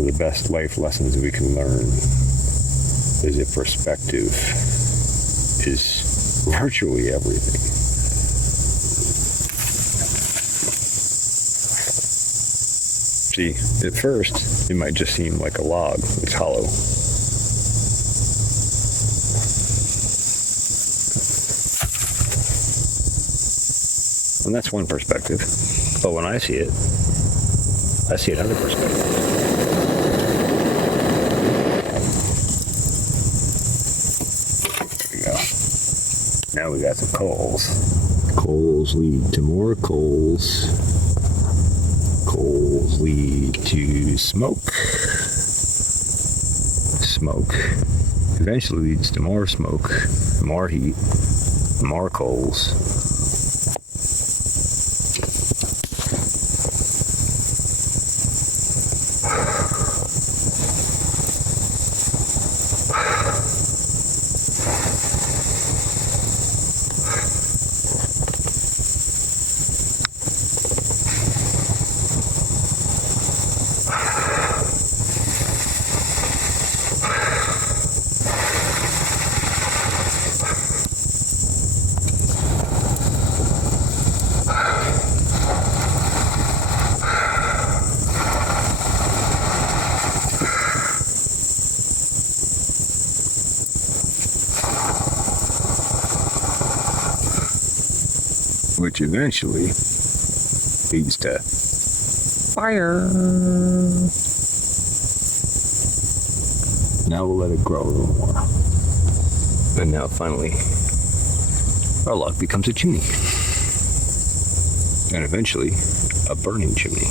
one of the best life lessons we can learn is that perspective is virtually everything. See, at first, it might just seem like a log. It's hollow. And that's one perspective. But when I see it, I see another perspective. There we go. Now we got some coals. Coals lead to more coals. Coals lead to smoke. Smoke eventually leads to more smoke, more heat, more coals. Which eventually leads to fire. Now we'll let it grow a little more. And now finally, our log becomes a chimney. And eventually, a burning chimney.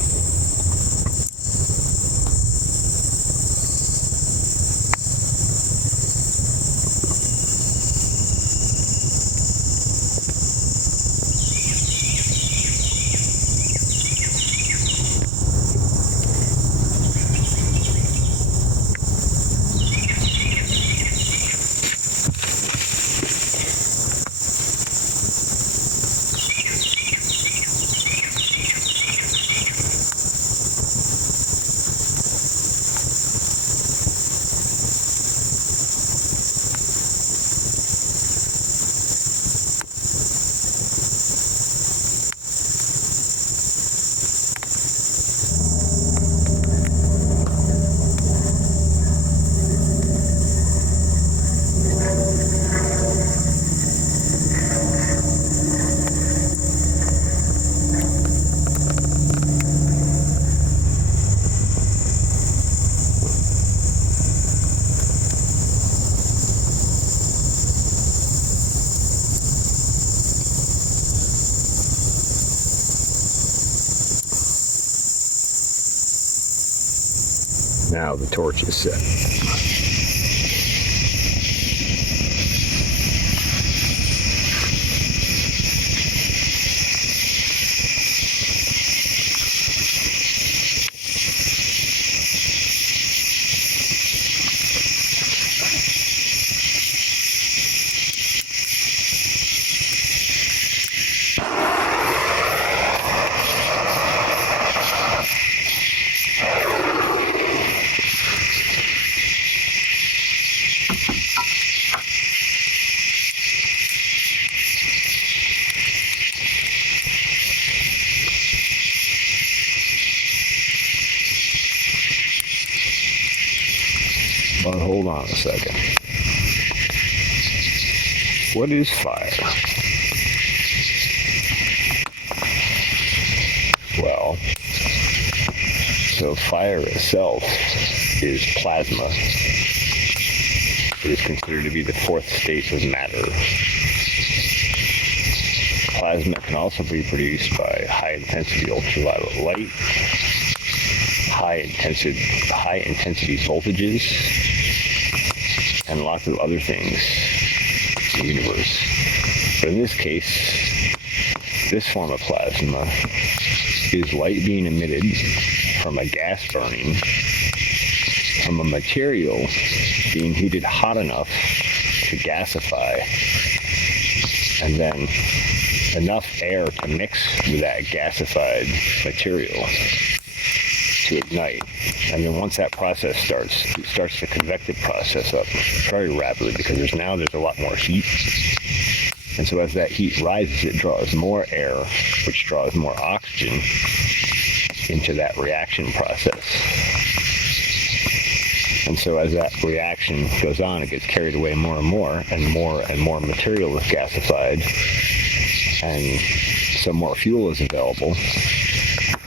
Now the torch is set. But hold on a second. What is fire? Well, so fire itself is plasma. It is considered to be the fourth state of matter. Plasma can also be produced by high-intensity ultraviolet light, high-intensity voltages, and lots of other things in the universe. But in this case, this form of plasma is light being emitted from a gas burning, from a material being heated hot enough to gasify, and then enough air to mix with that gasified material to ignite. And then once that process starts, it starts the convective process up very rapidly because there's a lot more heat. And so as that heat rises, it draws more air, which draws more oxygen into that reaction process. And so as that reaction goes on, it gets carried away more and more material is gasified, and some more fuel is available.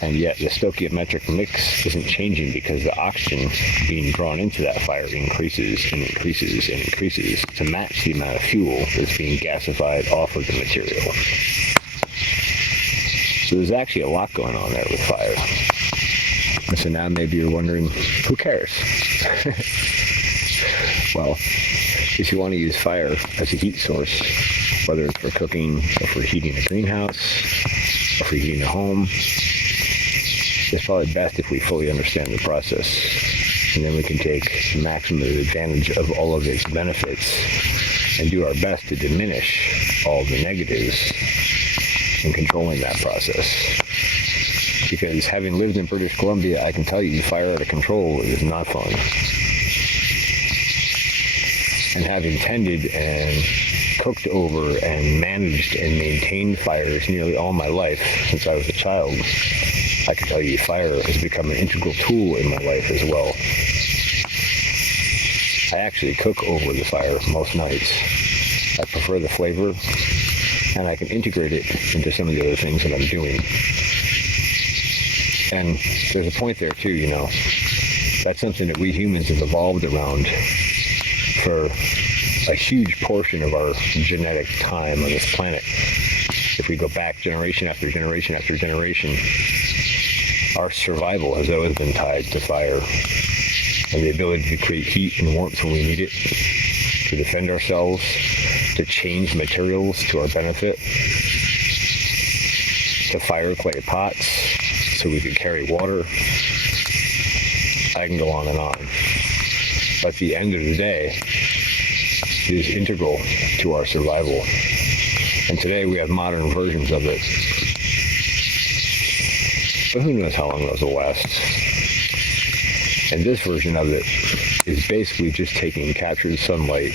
And yet the stochiometric mix isn't changing because the oxygen being drawn into that fire increases and increases and increases to match the amount of fuel that's being gasified off of the material. So there's actually a lot going on there with fire. And so now maybe you're wondering, who cares? Well, if you want to use fire as a heat source, whether it's for cooking or for heating a greenhouse or for heating a home, it's probably best if we fully understand the process, and then we can take maximum advantage of all of its benefits and do our best to diminish all the negatives in controlling that process. Because having lived in British Columbia, I can tell you fire out of control is not fun. And having tended and cooked over and managed and maintained fires nearly all my life since I was a child, I can tell you fire has become an integral tool in my life as well. I actually cook over the fire most nights. I prefer the flavor, and I can integrate it into some of the other things that I'm doing. And there's a point there too, you know. That's something that we humans have evolved around for a huge portion of our genetic time on this planet. If we go back generation after generation after generation, our survival has always been tied to fire and the ability to create heat and warmth when we need it, to defend ourselves, to change materials to our benefit, to fire clay pots so we could carry water. I can go on and on. But at the end of the day, it is integral to our survival. And today we have modern versions of it. But who knows how long those will last. And this version of it is basically just taking captured sunlight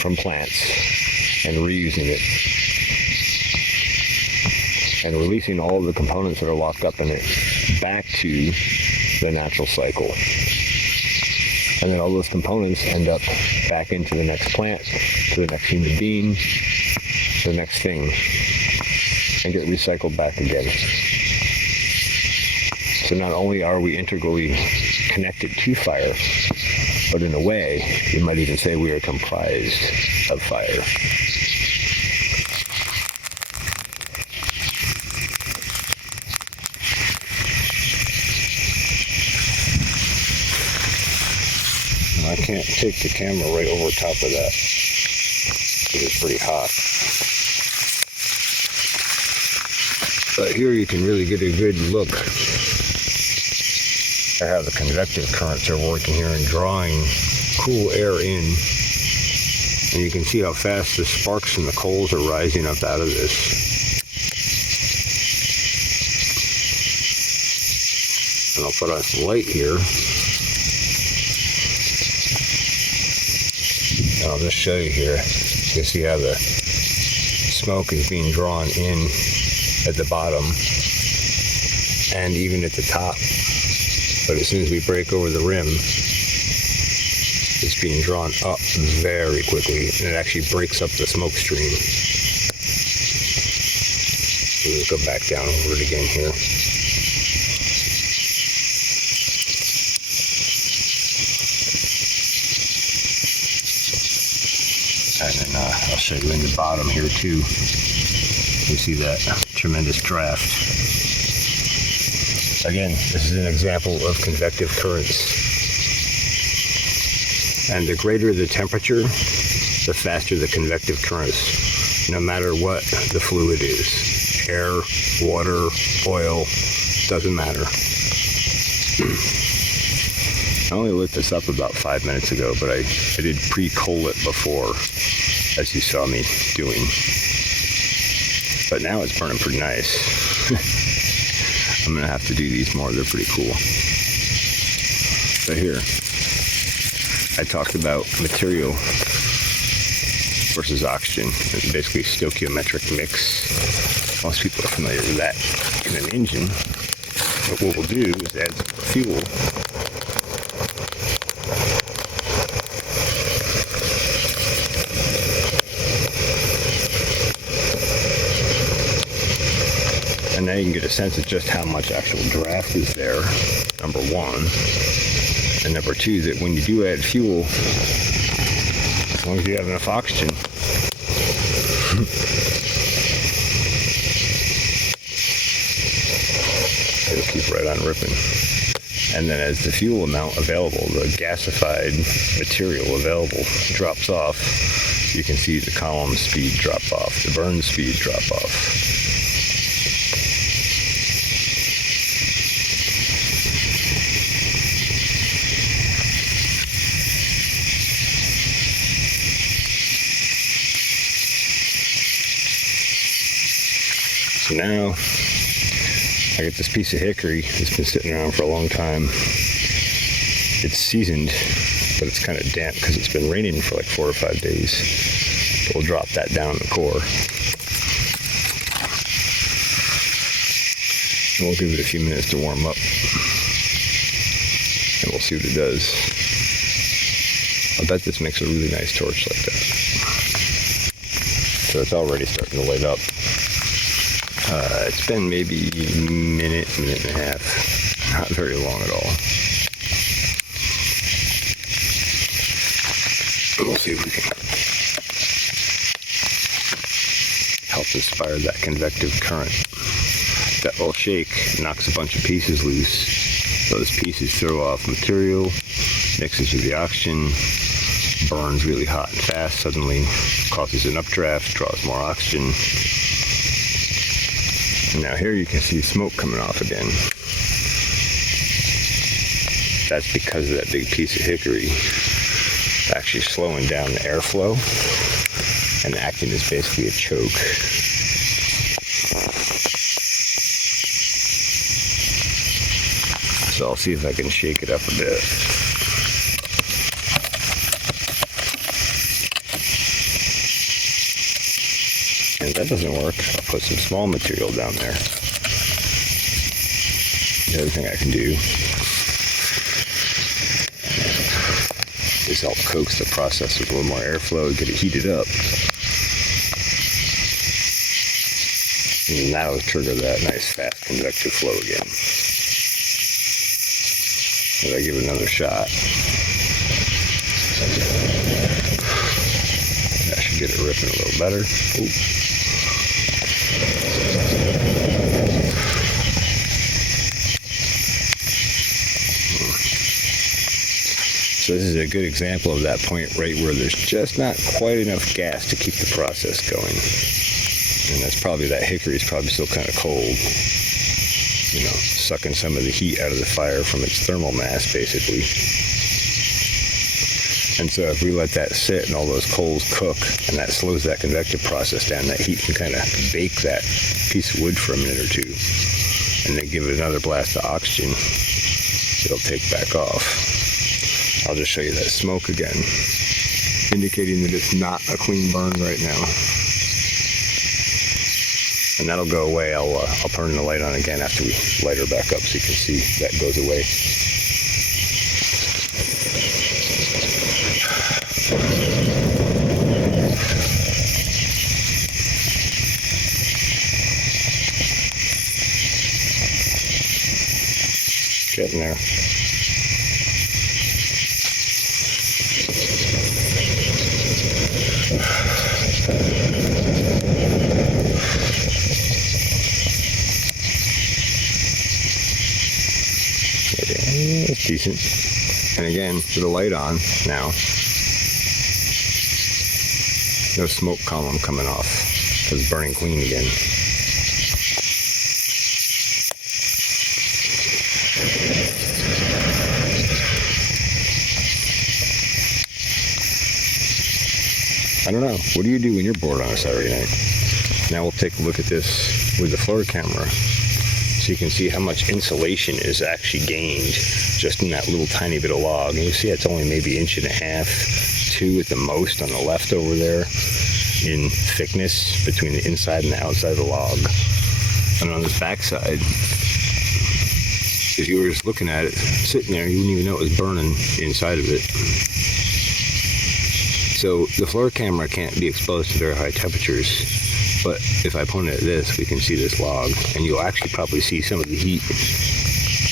from plants and reusing it. And releasing all of the components that are locked up in it back to the natural cycle. And then all those components end up back into the next plant, to the next human being, to the next thing, and get recycled back again. So not only are we integrally connected to fire, but in a way, you might even say we are comprised of fire. I can't take the camera right over top of that because it's pretty hot. But here you can really get a good look at how the convective currents are working here and drawing cool air in. And you can see how fast the sparks and the coals are rising up out of this. And I'll put on some light here. And I'll just show you here. You can see how the smoke is being drawn in at the bottom and even at the top. But as soon as we break over the rim, it's being drawn up very quickly, and it actually breaks up the smoke stream. So we'll go back down over it again here. And then I'll show you in the bottom here too. You see that tremendous draft. Again, this is an example of convective currents. And the greater the temperature, the faster the convective currents, no matter what the fluid is. Air, water, oil, doesn't matter. I only lit this up about 5 minutes ago, but I did pre-coal it before, as you saw me doing. But now it's burning pretty nice. I'm going to have to do these more. They're pretty cool. So here, I talked about material versus oxygen, and basically stochiometric mix. Most people are familiar with that in an engine. But what we'll do is add some fuel. And now you can get a sense of just how much actual draft is there, number one. And number two, that when you do add fuel, as long as you have enough oxygen, it'll keep right on ripping. And then as the fuel amount available, the gasified material available drops off, you can see the column speed drop off, the burn speed drop off. So now I got this piece of hickory. It's been sitting around for a long time. It's seasoned, but it's kind of damp because it's been raining for like 4 or 5 days. But we'll drop that down the core. And we'll give it a few minutes to warm up. And we'll see what it does. I bet this makes a really nice torch like that. So it's already starting to light up. It's been maybe a minute and a half. Not very long at all. We'll see if we can help inspire that convective current. That little shake knocks a bunch of pieces loose. Those pieces throw off material, mixes with the oxygen, burns really hot and fast suddenly, causes an updraft, draws more oxygen. And now here you can see smoke coming off again. That's because of that big piece of hickory actually slowing down the airflow and acting as basically a choke. So I'll see if I can shake it up a bit. And if that doesn't work, I'll put some small material down there. The other thing I can do is help coax the process with a little more airflow, get it heated up. And that'll trigger that nice fast convective flow again. And I give it another shot. That should get it ripping a little better. Ooh. So this is a good example of that point right where there's just not quite enough gas to keep the process going. And that's probably, that hickory is probably still kind of cold. You know, sucking some of the heat out of the fire from its thermal mass, basically. And so if we let that sit and all those coals cook, and that slows that convective process down, that heat can kind of bake that piece of wood for a minute or two. And then give it another blast of oxygen, it'll take back off. I'll just show you that smoke again, indicating that it's not a clean burn right now. And that'll go away. I'll turn the light on again after we light her back up so you can see that goes away. Getting there. It's decent. And again, with the light on now, no smoke column coming off. It's burning clean again. I don't know. What do you do when you're bored on a Saturday night? Now we'll take a look at this with the floor camera. So you can see how much insulation is actually gained just in that little tiny bit of log. And you see it's only maybe 1.5 inches, 2 at the most on the left over there in thickness between the inside and the outside of the log. And on this backside, if you were just looking at it, sitting there, you wouldn't even know it was burning inside of it. So the FLIR camera can't be exposed to very high temperatures, but if I point it at this, we can see this log, and you'll actually probably see some of the heat.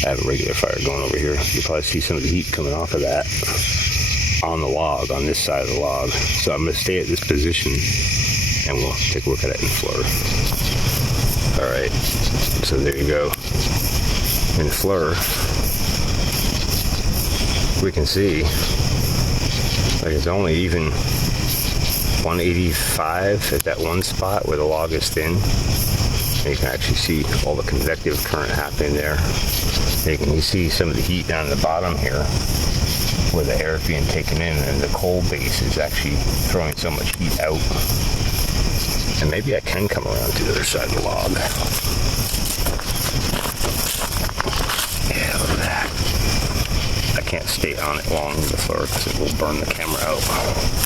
I have a regular fire going over here. You'll probably see some of the heat coming off of that on the log, on this side of the log. So I'm going to stay at this position, and we'll take a look at it in FLIR. All right, so there you go. In FLIR, we can see like it's only even 185 at that one spot where the log is thin. And you can actually see all the convective current happening there. And you see some of the heat down at the bottom here where the air is being taken in, and the cold base is actually throwing so much heat out. And maybe I can come around to the other side of the log. Yeah, look at that. I can't stay on it long with the FLIR because it will burn the camera out.